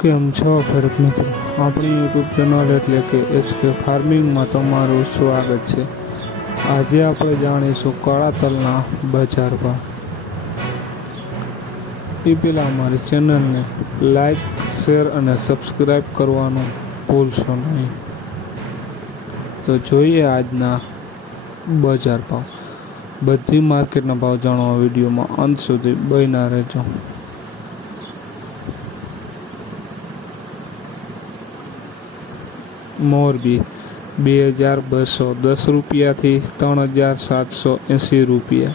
કેમ છો ખેડૂત મિત્રો, આપણી યુટ્યુબ ચેનલ એટલે કે HK ફાર્મિંગમાં તમારું સ્વાગત છે। આજે આપણે જાણીશું કાળા તલના બજાર ભાવ। એ પહેલાં અમારી ચેનલને લાઈક, શેર અને સબસ્ક્રાઈબ કરવાનું ભૂલશો નહીં। તો જોઈએ આજના બજાર ભાવ। બધી માર્કેટના ભાવ જાણવા વિડીયોમાં અંત સુધી બન્યા રહેજો। मोरबी 2210 रुपया थी 3780 रुपया।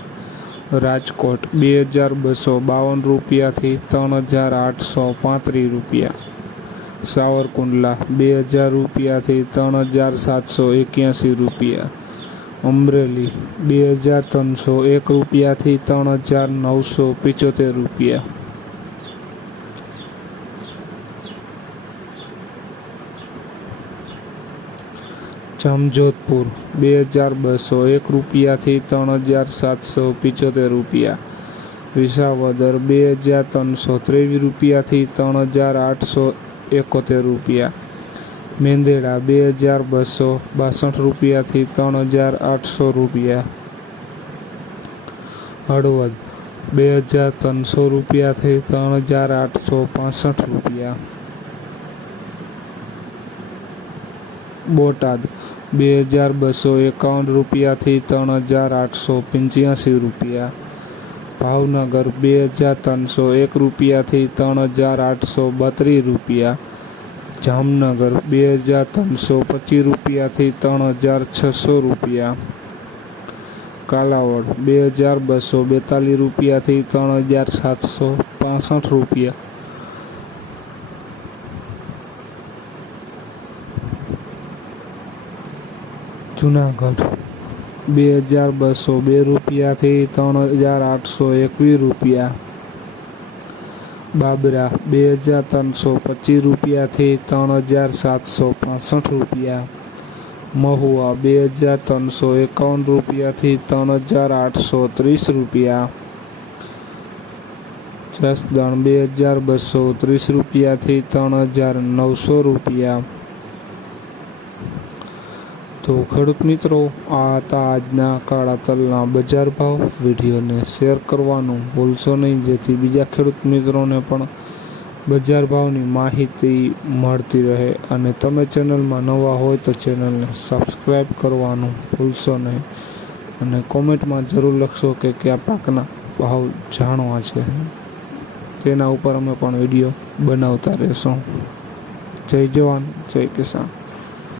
राजकोट 2252 रुपया थी 3835 रुपया। सावरकुंडला 2000 रुपया थी 3781 रुपया। अमरेली 2301 रुपया थी 3975 रुपया। जामजोधपुर 2201 रुपया थी 3775 रुपया। विसावदर 2323 रुपया थी 3871 रुपया। मेंदेड़ा 2262 रुपया थी 3800 रुपया। हળવદ 2300 रुपया थी 3865 रुपया। बोटाद 2251 रुपया थी 3885 रुपया। भावनगर 2301 रुपया थी 3832 रुपया। जामनगर 2325 रुपया थी 3600 रुपया। कालावड 2242 रुपया थी 3765 रुपया। जूनागढ़ 2202 रुपया थी 3821 रुपया। बाबरा 2325 रुपया थी 3765 रुपया। महुआ 2351 रुपया थी 3830 रुपया। जसदण 2230 रुपया थी 3900 रुपया। तो खेडूत मित्रों आ था आजना काळा तलना बजार भाव। विडियो ने शेर करवानुं भूलशो नहीं, जेथी बीजा खेडूत मित्रों ने पण बजार भावनी माहिती मळती रहे। अने तमे चेनल में नवा होय तो चेनल ने सब्सक्राइब करवानुं भूलशो नहीं। अने कॉमेंट में जरूर लखशो कि क्या पाकना भाव जाणवा छे, तेना उपर अमे पण विडियो बनावता रहेशुं। जय जवान जय किसान।